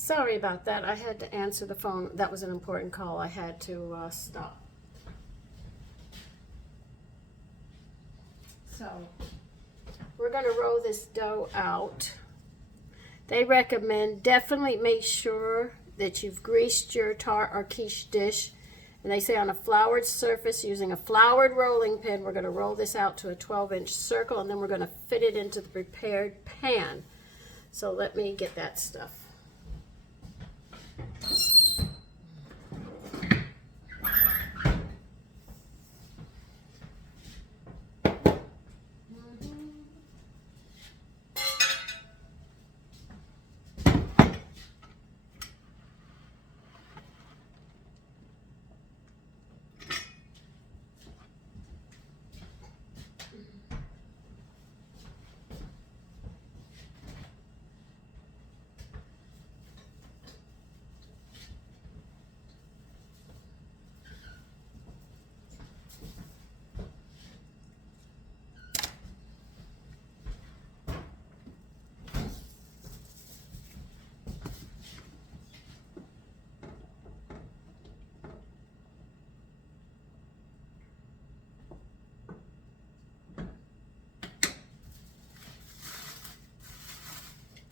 Sorry about that. I had to answer the phone. That was an important call. I had to stop. So we're going to roll this dough out. They recommend definitely make sure that you've greased your tart or quiche dish. And they say on a floured surface using a floured rolling pin, we're going to roll this out to a 12-inch circle, and then we're going to fit it into the prepared pan. So let me get that stuff.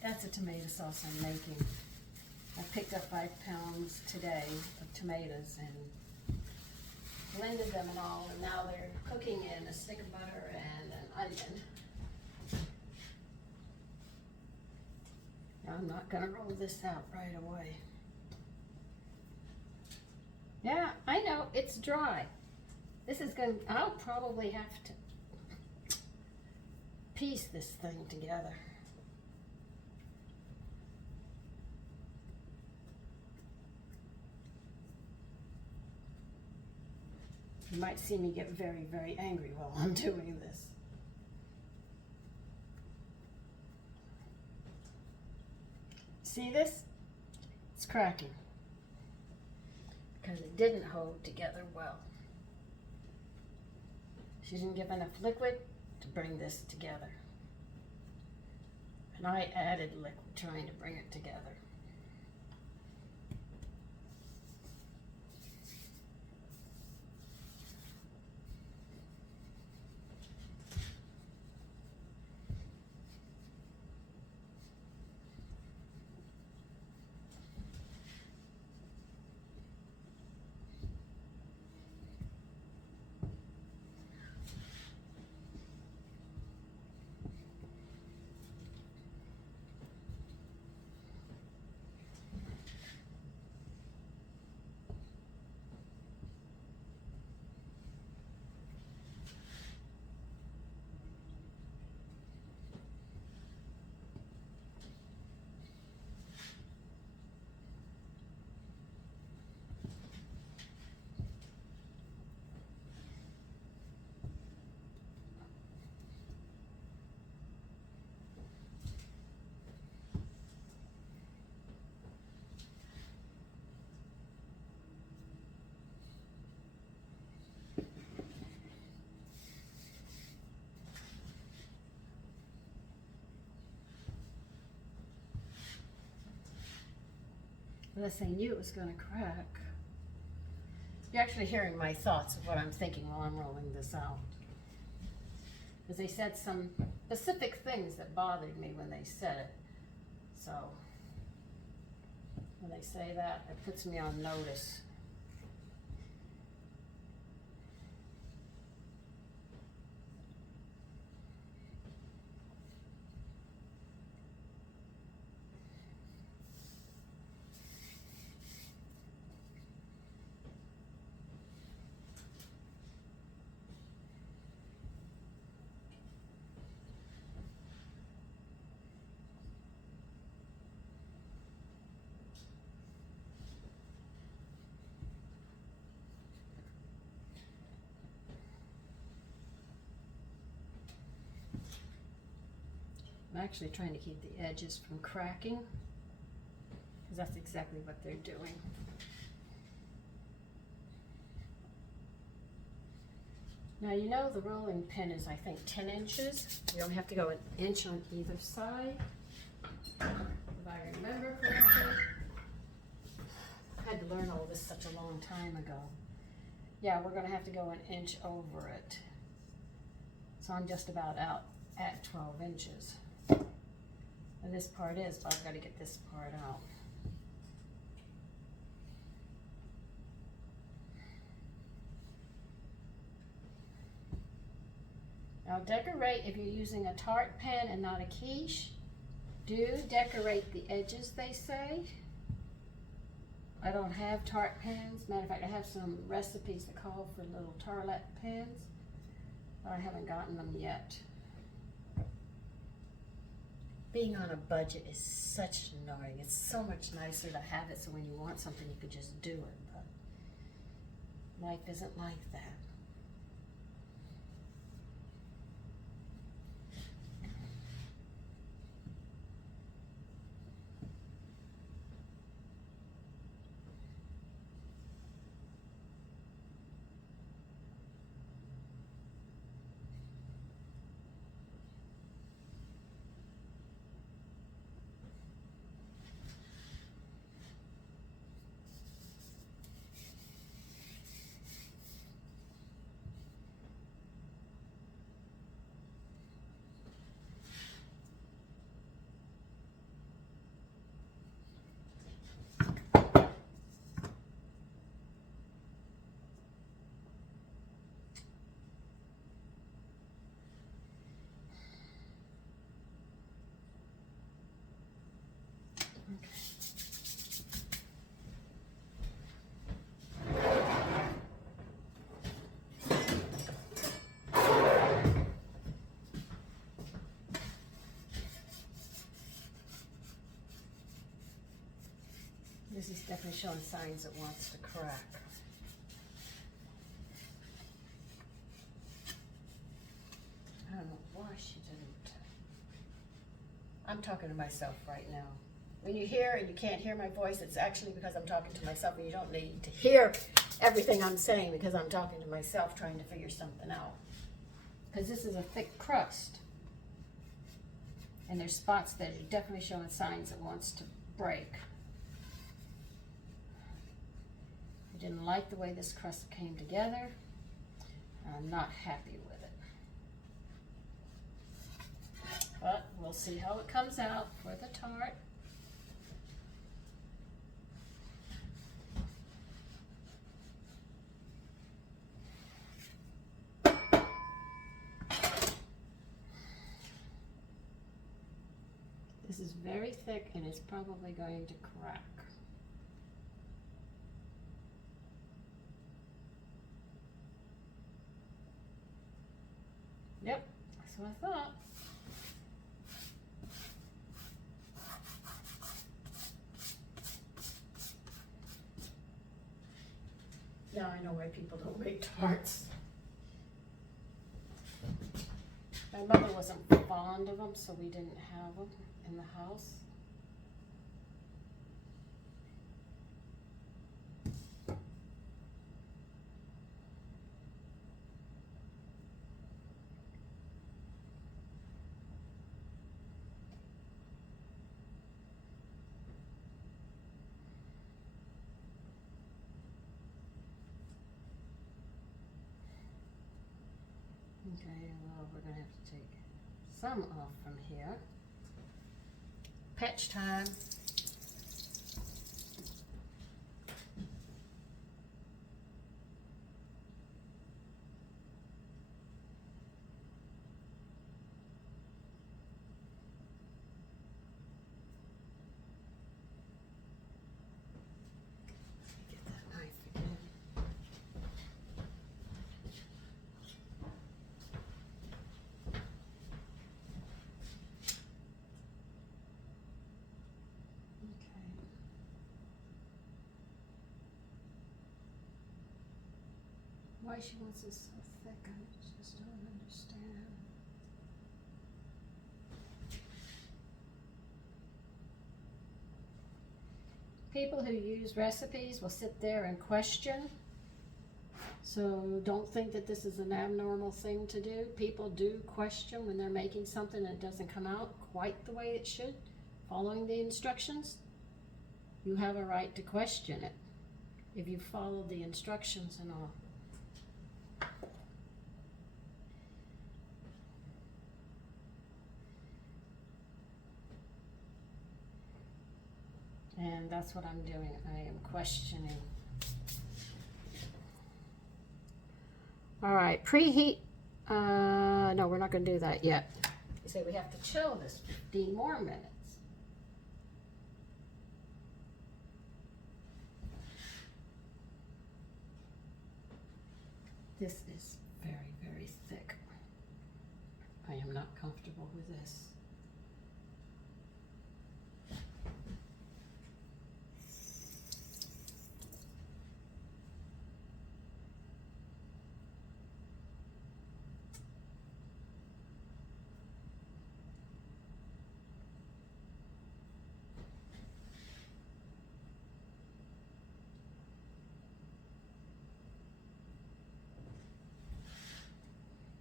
That's a tomato sauce I'm making. I picked up 5 pounds today of tomatoes and blended them and all, and now they're cooking in a stick of butter and an onion. Now I'm not gonna roll this out right away. Yeah, I know, it's dry. This is gonna, I'll probably have to piece this thing together. You might see me get very, very angry while I'm doing this. See this? It's cracking because it didn't hold together well. She didn't give enough liquid to bring this together. And I added liquid trying to bring it together. Unless they knew it was going to crack. You're actually hearing my thoughts of what I'm thinking while I'm rolling this out. Because they said some specific things that bothered me when they said it. So, when they say that, it puts me on notice. I'm actually trying to keep the edges from cracking, because that's exactly what they're doing. Now you know the rolling pin is, I think, 10 inches. You only have to go an inch on either side, if I remember correctly. this such a long time ago. Yeah, we're gonna have to go 1 inch over it. So I'm just about out at 12 inches. And this part is, but I've got to get this part out. Now decorate, if you're using a Tart pen and not a quiche, do decorate the edges, they say. I don't have Tart pens. Matter of fact, I have some recipes that call for little Tarlette pens, but I haven't gotten them yet. Being on a budget is such annoying. It's so much nicer to have it so when you want something you could just do it, but life isn't like that. This is definitely showing signs it wants to crack. I don't know why she didn't. I'm talking to myself right now. When you hear and you can't hear my voice, it's actually because I'm talking to myself, and you don't need to hear everything I'm saying because I'm talking to myself trying to figure something out. Because this is a thick crust. And there's spots that are definitely showing signs it wants to break. I didn't like the way this crust came together. I'm not happy with it. But we'll see how it comes out for the tart. This is very thick and it's probably going to crack. Yep, that's what I thought. Now I know why people don't make tarts. My mother wasn't fond of them, so we didn't have them in the house. Okay, well, we're gonna have to take some off from here. Patch time. Get that knife again. Why she wants this so thick, I just don't understand. People who use recipes will sit there and question. So don't think that this is an abnormal thing to do. People do question when they're making something and it doesn't come out quite the way it should, following the instructions. You have a right to question it. if you follow the instructions and all. And that's what I'm doing. I am questioning. All right, preheat. No, we're not going to do that yet. You say we have to chill this 15 more minutes. This is very, very thick. I am not comfortable with this.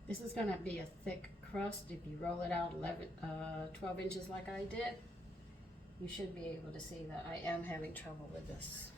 This is going to be a thick crust. If you roll it out 12 inches like I did, you should be able to see that I am having trouble with this.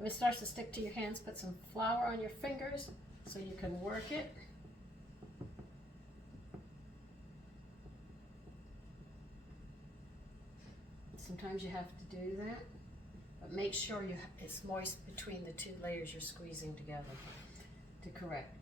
If it starts to stick to your hands, put some flour on your fingers so you can work it. Sometimes you have to do that, but make sure it's moist between the two layers you're squeezing together to correct.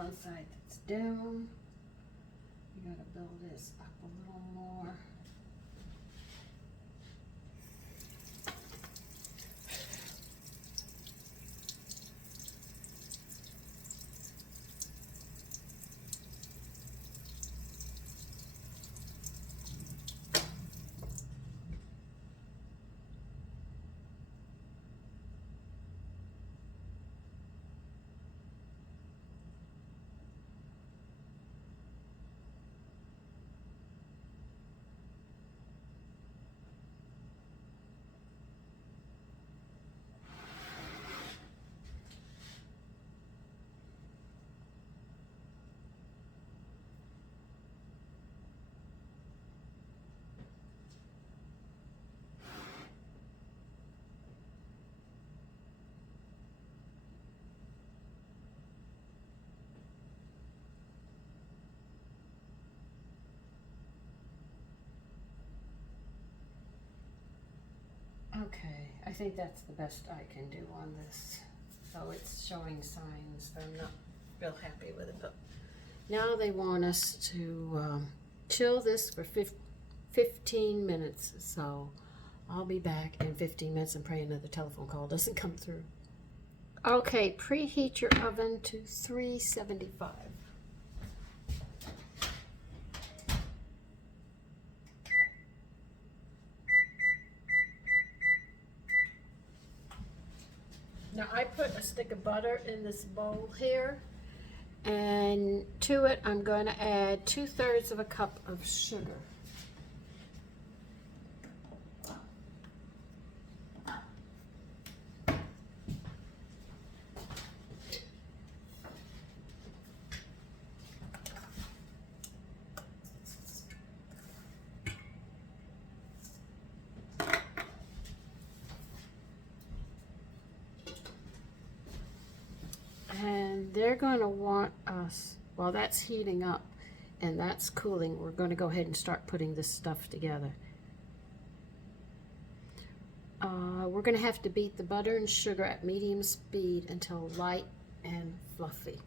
one side that's down. You gotta build this up a little more. Okay, I think that's the best I can do on this. So it's showing signs that I'm not real happy with it. But now they want us to chill this for 15 minutes. So I'll be back in 15 minutes and pray another telephone call doesn't come through. Okay, preheat your oven to 375. Now I put a stick of butter in this bowl here, and to it I'm going to add 2/3 of a cup of sugar. And they're going to want us, while that's heating up and that's cooling, we're going to go ahead and start putting this stuff together. We're going to have to beat the butter and sugar at medium speed until light and fluffy.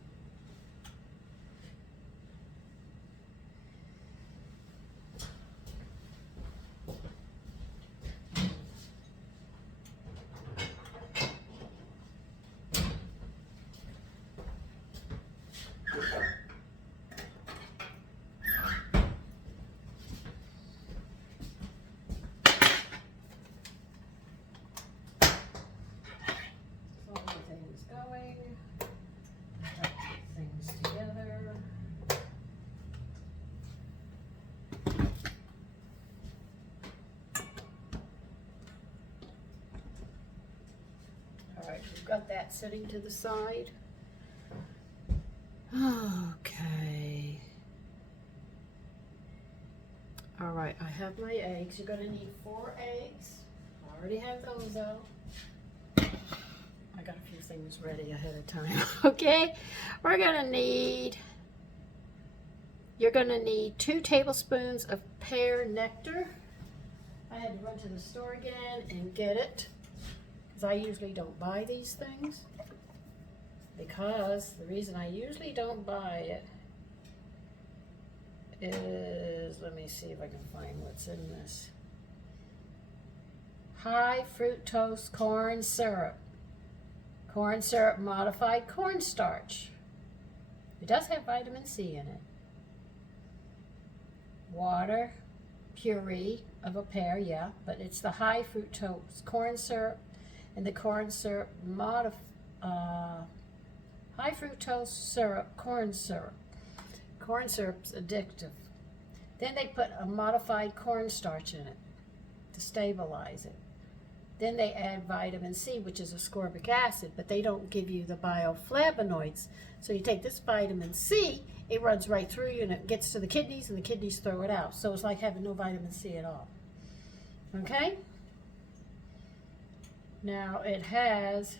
We've got that sitting to the side. Okay. All right, I have my eggs. You're gonna need 4 eggs. I already have those out. I got a few things ready ahead of time. Okay, you're gonna need 2 tablespoons of pear nectar. I had to run to the store again and get it, because I usually don't buy these things. Because the reason I usually don't buy it is, let me see if I can find what's in this. High fructose corn syrup. Corn syrup modified cornstarch. It does have vitamin C in it. Water, puree of a pear, yeah, but it's the high fructose corn syrup and the corn syrup high fructose syrup, corn syrup. Corn syrup's addictive. Then they put a modified cornstarch in it to stabilize it. Then they add vitamin C, which is ascorbic acid, but they don't give you the bioflavonoids. So you take this vitamin C, it runs right through you and it gets to the kidneys and the kidneys throw it out. So it's like having no vitamin C at all. Okay? Now it has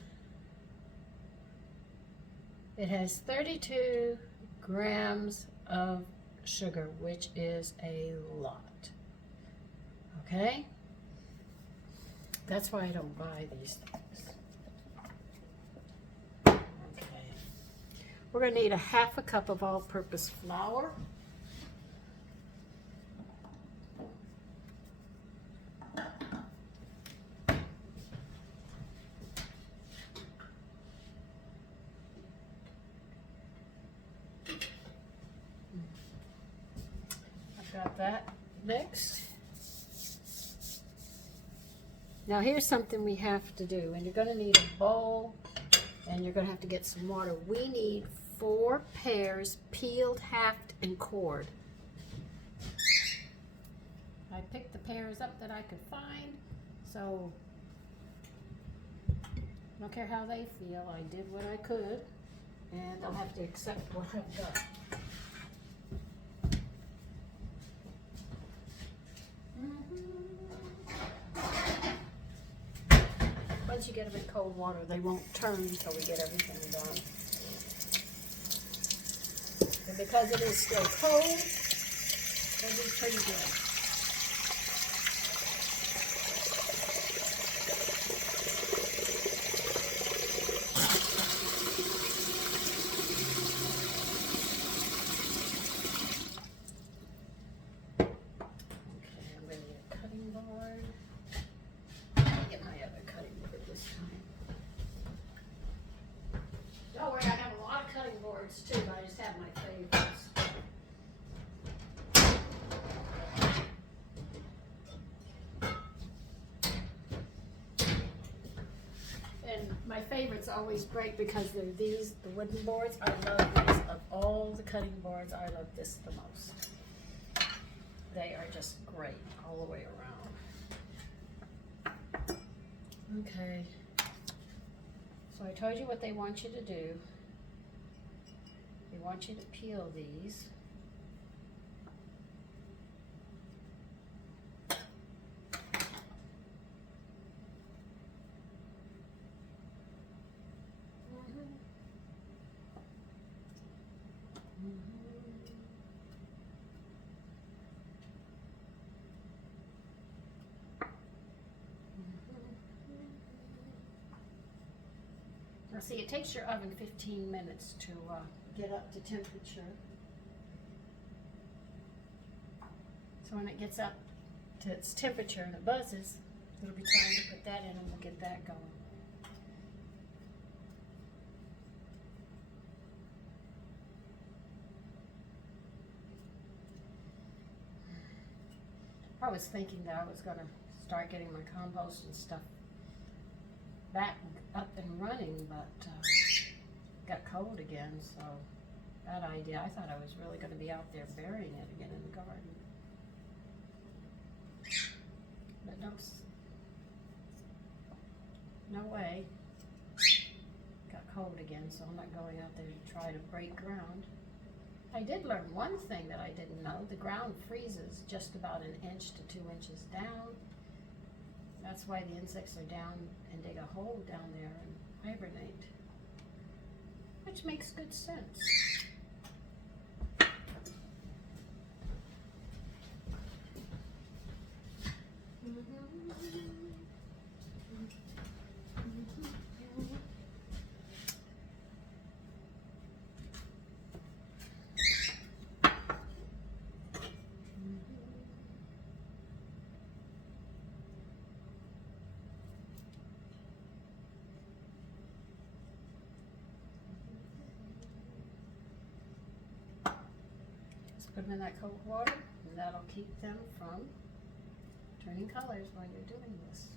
32 grams of sugar, which is a lot. Okay? That's why I don't buy these things. Okay. We're going to need a half a cup of all-purpose flour. I've got that mixed. Now here's something we have to do, and you're going to need a bowl, and you're going to have to get some water. We need 4 pears, peeled, halved, and cored. I picked the pears up that I could find, so I don't care how they feel. I did what I could, and I'll have to accept what I've got. Once you get them in cold water, they won't turn until we get everything done. And because it is still cold, they'll be pretty good. Okay, I'm going to get a cutting board. Get my other cutting board this time. Don't worry, I have a lot of cutting boards too, but I just have my favorites. And my favorites always break because they're these, the wooden boards. I love these. Of all the cutting boards, I love this the most. They are just great all the way around. Okay. So I told you what they want you to do. They want you to peel these. Now see, it takes your oven 15 minutes to get up to temperature. So when it gets up to its temperature and it buzzes, it'll be time to put that in and we'll get that going. I was thinking that I was going to start getting my compost and stuff back up and running, but got cold again, so that idea, I thought I was really going to be out there burying it again in the garden. But no way. Got cold again, so I'm not going out there to try to break ground. I did learn one thing that I didn't know. The ground freezes just about 1 inch to 2 inches down. That's why the insects are down and dig a hole down there and hibernate, which makes good sense. Put them in that cold water, and that'll keep them from turning colors while you're doing this.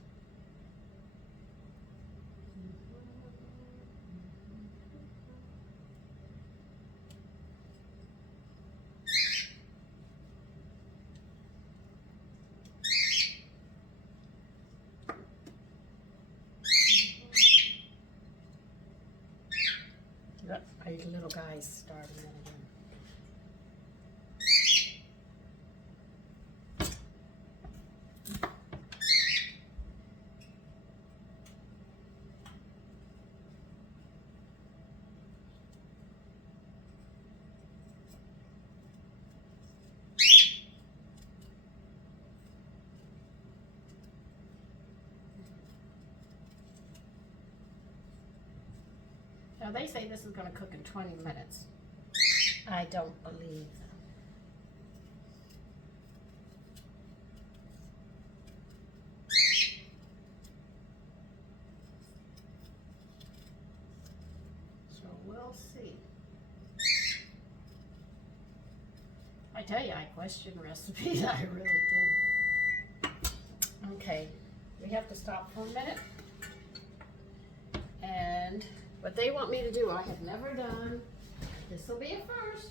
Look, my little guy's starting it again. Now they say this is going to cook in 20 minutes. I don't believe them. So we'll see. I tell you, I question recipes. I really do. Okay, we have to stop for a minute. And what they want me to do, I have never done. This will be a first.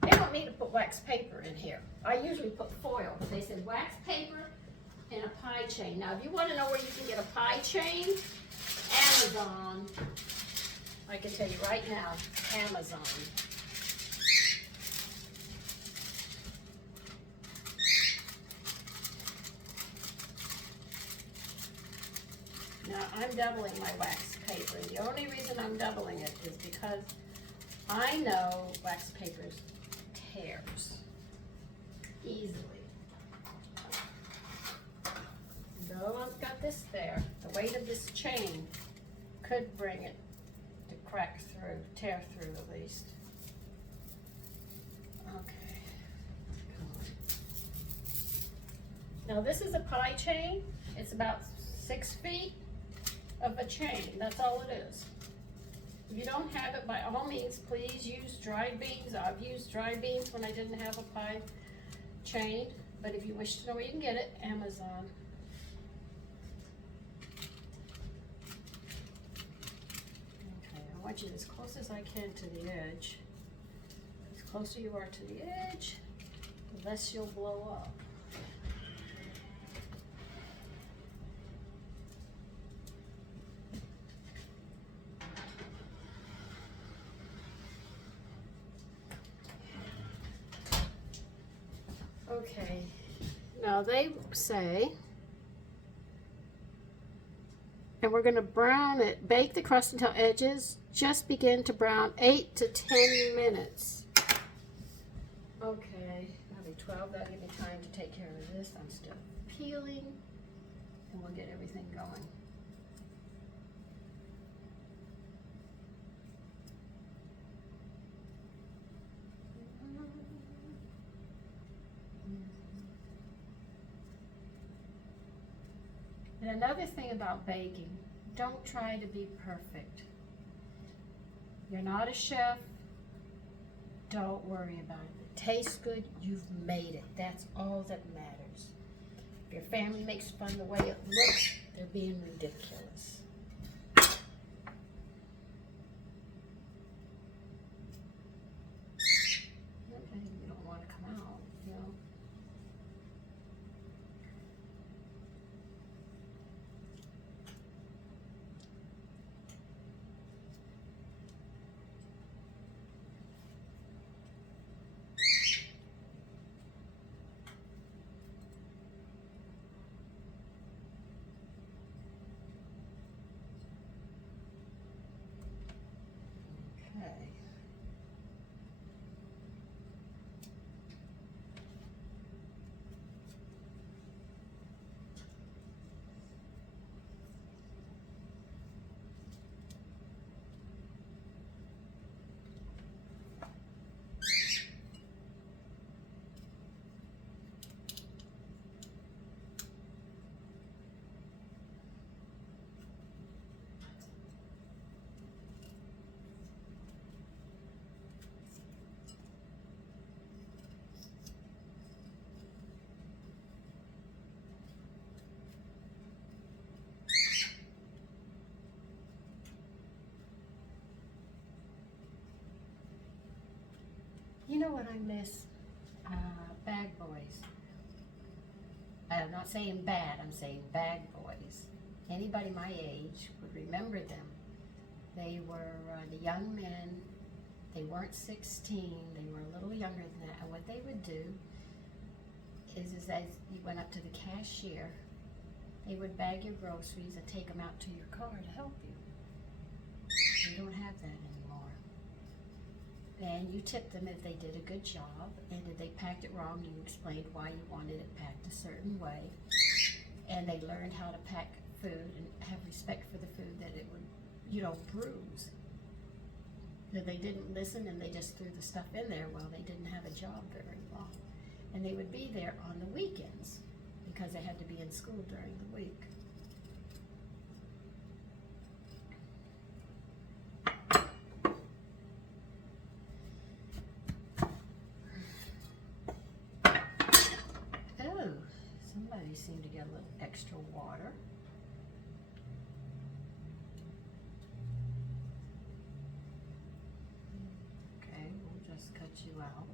They want me to put wax paper in here. I usually put foil, but they said wax paper and a pie chain. Now, if you want to know where you can get a pie chain, Amazon. I can tell you right now, Amazon. Now, I'm doubling my wax paper. The only reason I'm doubling it is because I know wax paper tears easily. Though I've got this there, the weight of this chain could bring it to crack through, tear through at least. Okay. Now this is a pie chain. It's about 6 feet of a chain. That's all it is. If you don't have it, by all means, please use dried beans. I've used dried beans when I didn't have a pie chain. But if you wish to know where you can get it, Amazon. Okay, I want you as close as I can to the edge. The closer you are to the edge, the less you'll blow up. Okay, now they say, and we're going to brown it, bake the crust until edges just begin to brown 8 to 10 minutes. Okay, that'll be 12. That'll give me time to take care of this. I'm still peeling, and we'll get everything going. And another thing about baking, don't try to be perfect. You're not a chef. Don't worry about it. It tastes good, you've made it. That's all that matters. If your family makes fun of the way it looks, they're being ridiculous. Okay, you don't want to come out, you know. Okay. You know what I miss? Bag boys. I'm not saying bad, I'm saying bag boys. Anybody my age would remember them. They were the young men. They weren't 16. They were a little younger than that. And what they would do is as you went up to the cashier, they would bag your groceries and take them out to your car to help you. We don't have that anymore. And you tipped them if they did a good job, and if they packed it wrong, you explained why you wanted it packed a certain way. And they learned how to pack food and have respect for the food, that it would, you know, bruise. That they didn't listen and they just threw the stuff in there. Well, they didn't have a job very long. And they would be there on the weekends because they had to be in school during the week. Oh, somebody seemed to get a little extra water. Okay, we'll just cut you out.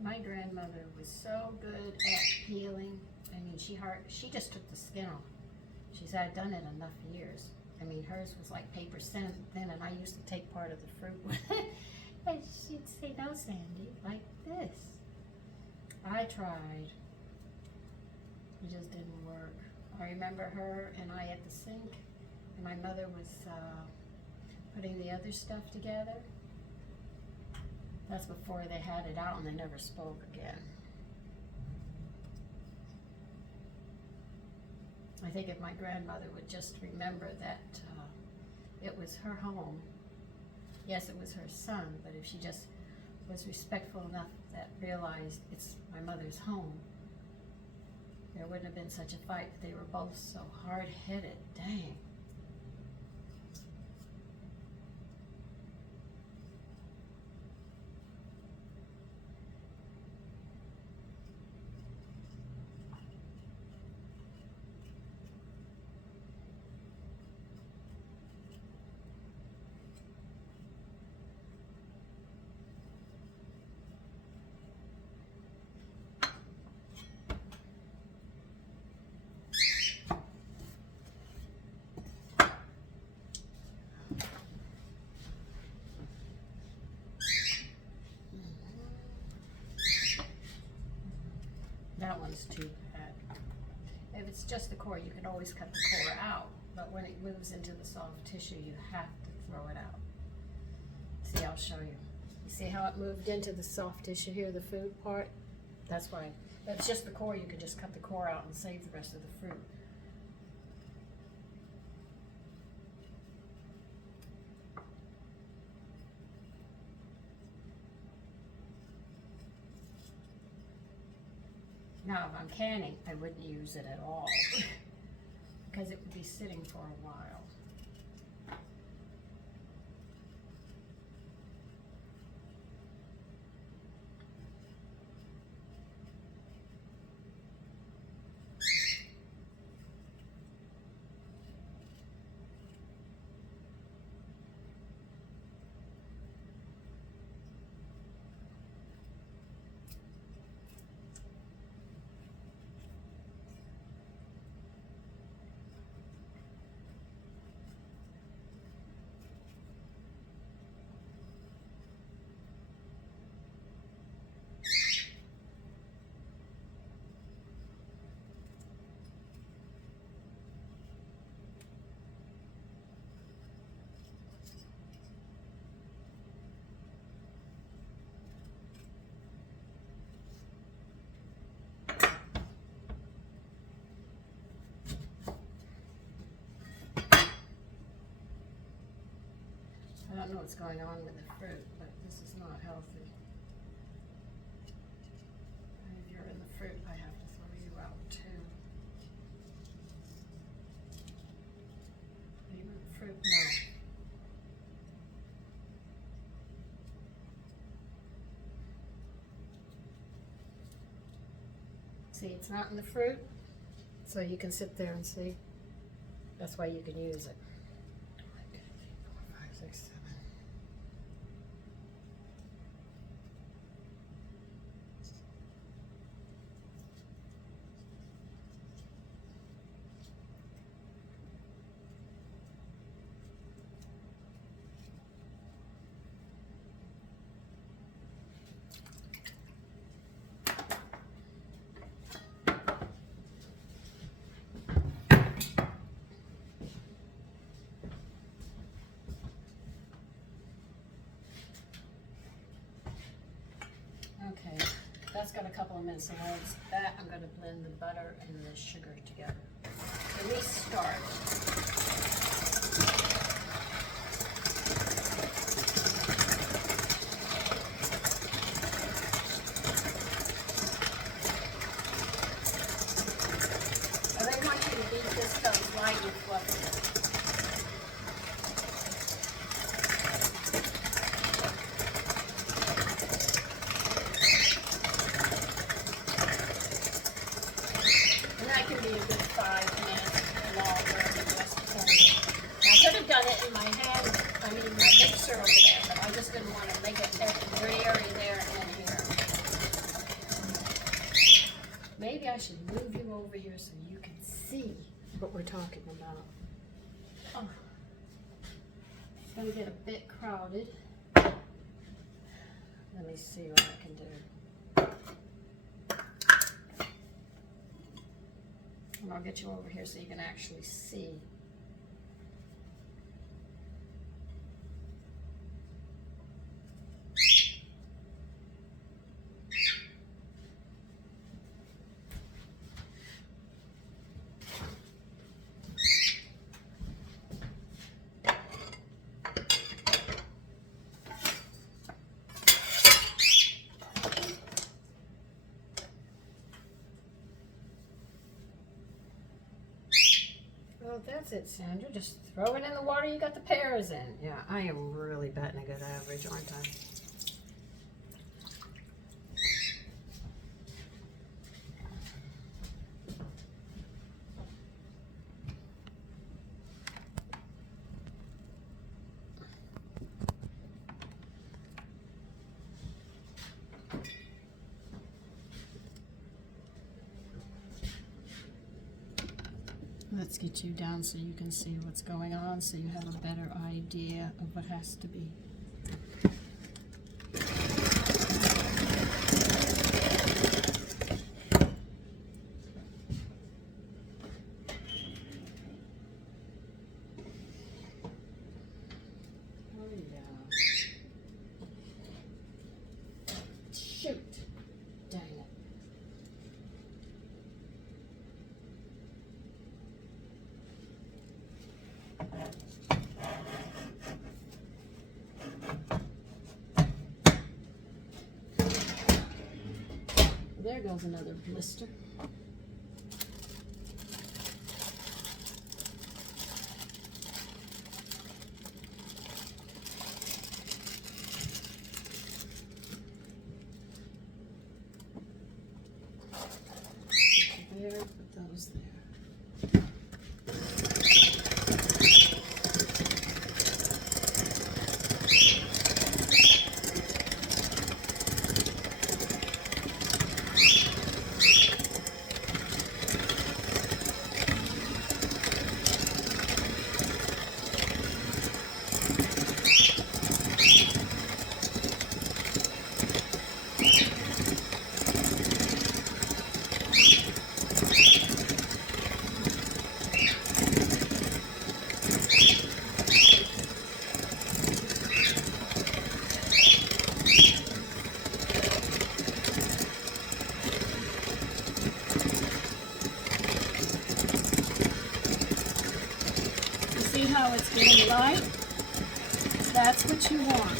My grandmother was so good at peeling. I mean, she just took the skin off. She said, I'd done it enough years. I mean, hers was like paper thin, and I used to take part of the fruit with it. And she'd say, no, Sandy, like this. I tried. It just didn't work. I remember her and I at the sink, and my mother was putting the other stuff together. That's before they had it out and they never spoke again. I think if my grandmother would just remember that it was her home. Yes, it was her son, but if she just was respectful enough that realized it's my mother's home, there wouldn't have been such a fight. They were both so hard-headed. Dang. That one's too bad. If it's just the core, you can always cut the core out. But when it moves into the soft tissue, you have to throw it out. See, I'll show you. You see how it moved into the soft tissue here, the food part? That's why. If it's just the core, you can just cut the core out and save the rest of the fruit. Now, if I'm canning, I wouldn't use it at all because it would be sitting for a while. I don't know what's going on with the fruit, but this is not healthy. See, it's not in the fruit, so you can sit there and see. That's why you can use it. 1, 2, 3, 4, 5, 6, 7. Okay, that's got a couple of minutes legs. That I'm going to blend the butter and the sugar together. So we start. I want you to beat this dough light and fluffy. Done it in my hand, my mixer over there, but I just didn't want to make it every area there and here. Maybe I should move you over here so you can see what we're talking about. Oh. It's going to get a bit crowded. Let me see what I can do. And I'll get you over here so you can actually see. Well, that's it, Sandra. Just throw it in the water you got the pears in. Yeah, I am really batting a good average, aren't I? Let's get you down so you can see what's going on, so you have a better idea of what has to be. Oh yeah. Shoot. Dang it. There goes another blister. There, put those there. See how it's getting light? That's what you want.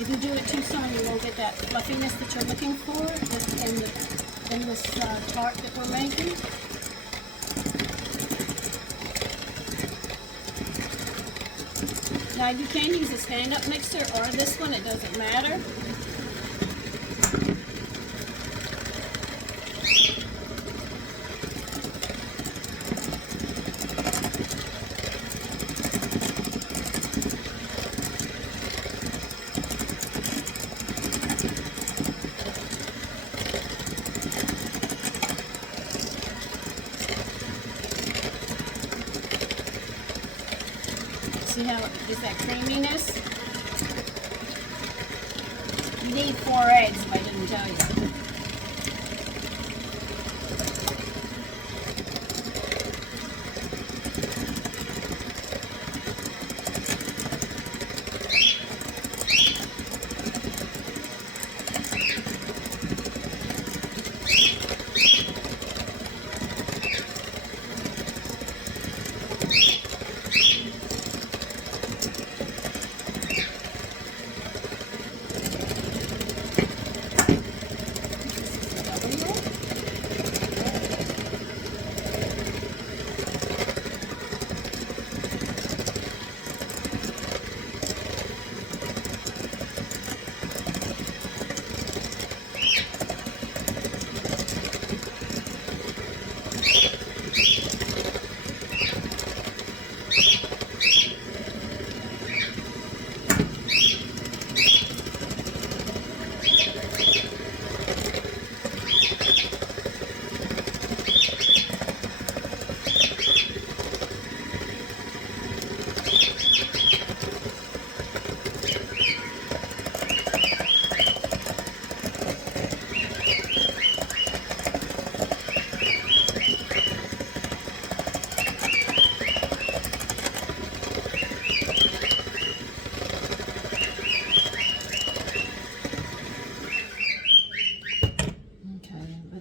If you do it too soon, you won't get that fluffiness that you're looking for in this tart that we're making. Now you can use a stand-up mixer or this one, it doesn't matter. See how it gives that creaminess? You need 4 eggs if I didn't tell you.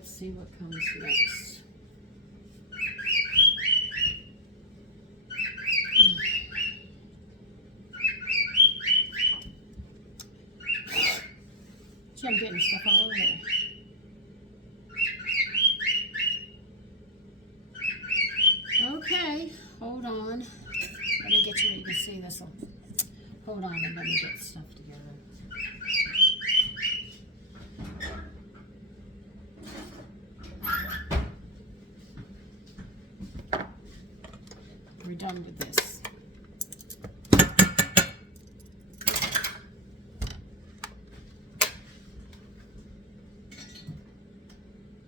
See what comes next. Gee, I'm getting stuff all over there. Okay, hold on. Let me get you where you can see this one. Hold on and let me get stuff together. We're done with this.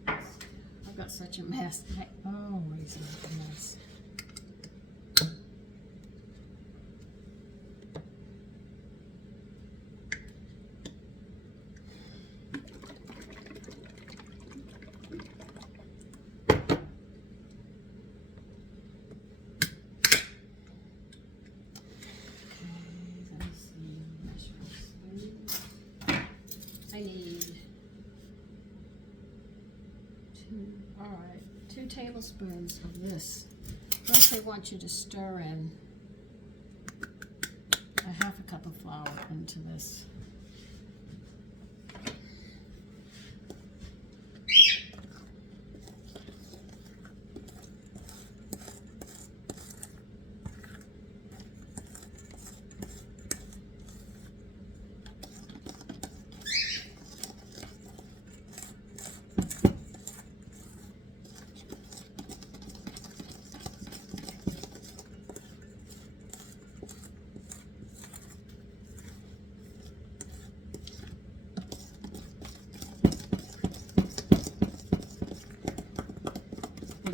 I've got such a mess. I always make a mess. I need 2 tablespoons of this. First, I want you to stir in a 1/2 cup of flour into this.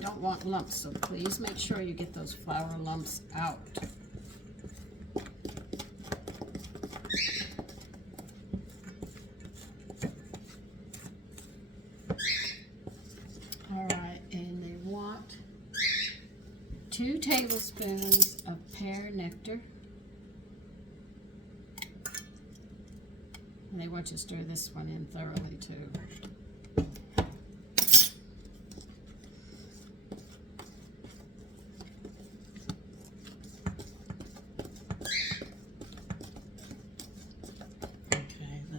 Don't want lumps, so please make sure you get those flour lumps out. All right, and they want 2 tablespoons of pear nectar. And they want you to stir this one in thoroughly too.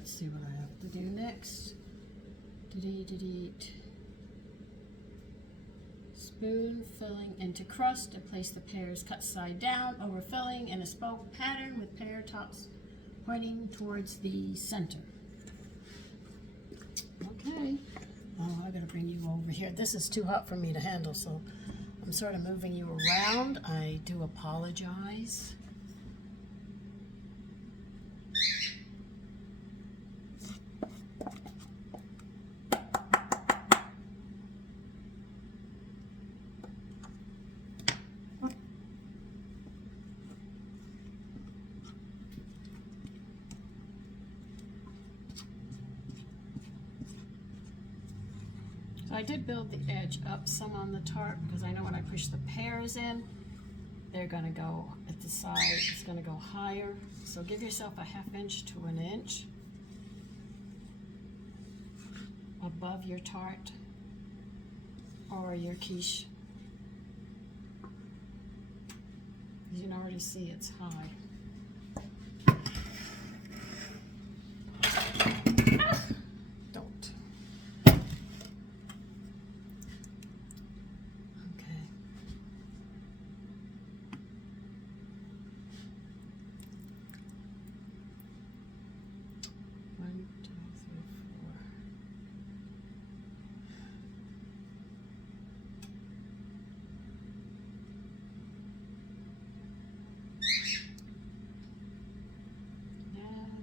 See what I have to do next. Spoon filling into crust and place the pears cut side down over filling in a spoke pattern with pear tops pointing towards the center. Okay. Oh, I gotta bring you over here. This is too hot for me to handle, so I'm sort of moving you around. I do apologize. I did build the edge up some on the tart because I know when I push the pears in, they're going to go at the side, it's going to go higher. So give yourself a 1/2 inch to 1 inch above your tart or your quiche. You can already see it's high. Don't. Okay. 1, 2, 3, 4.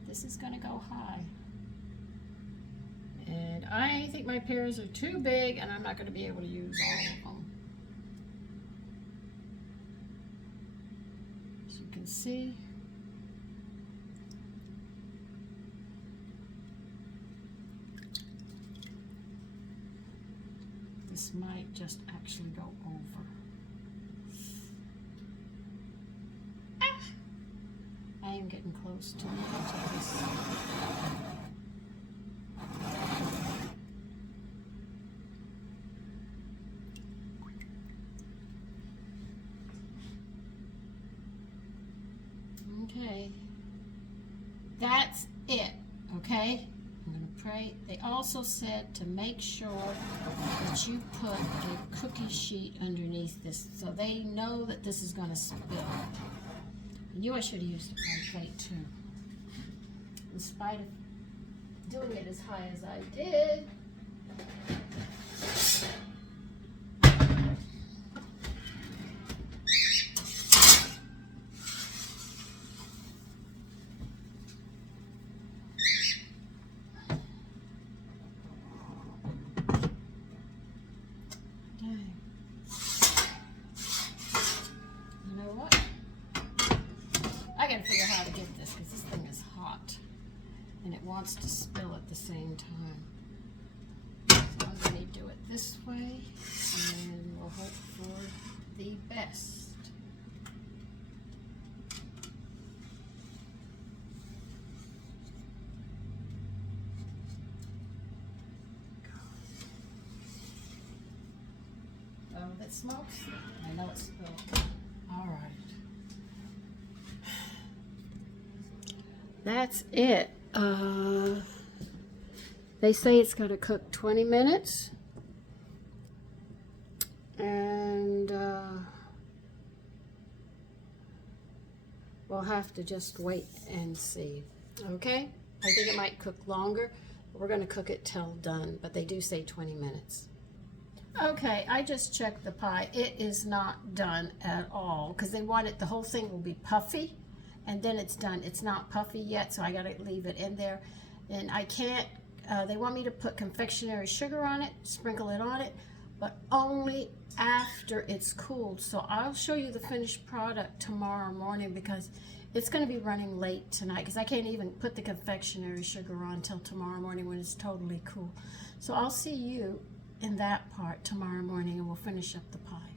This is going to go high. And I think my pears are too big and I'm not going to be able to use all of them. As you can see, this might just actually go over. I am getting close to the edge of this. Okay, that's it, okay? I'm going to pray. They also said to make sure that you put a cookie sheet underneath this so they know that this is going to spill. I knew I should have used a pie plate too. In spite of doing it as high as I did. I gotta figure out how to get this because this thing is hot and it wants to spill at the same time. So I'm going to do it this way and we'll hope for the best. Oh, that smokes? I know it's spilled. All right. That's it. They say it's going to cook 20 minutes. And we'll have to just wait and see. Okay? I think it might cook longer. But we're going to cook it till done. But they do say 20 minutes. Okay, I just checked the pie. It is not done at all. Because they want it, the whole thing will be puffy. And then it's done. It's not puffy yet, so I gotta leave it in there. And I can't, they want me to put confectionery sugar on it, sprinkle it on it, but only after it's cooled. So I'll show you the finished product tomorrow morning because it's gonna be running late tonight because I can't even put the confectionery sugar on till tomorrow morning when it's totally cool. So I'll see you in that part tomorrow morning and we'll finish up the pie.